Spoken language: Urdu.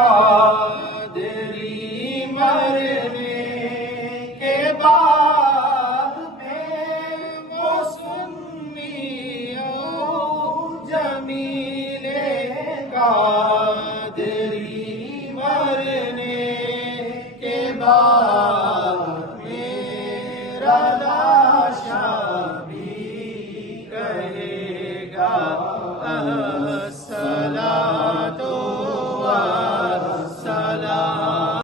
قادری مرنے کے بعد میں وہ سنی جمیل قادری مرنے کے بعد میرا لاشا بھی کہے گا الصلاۃ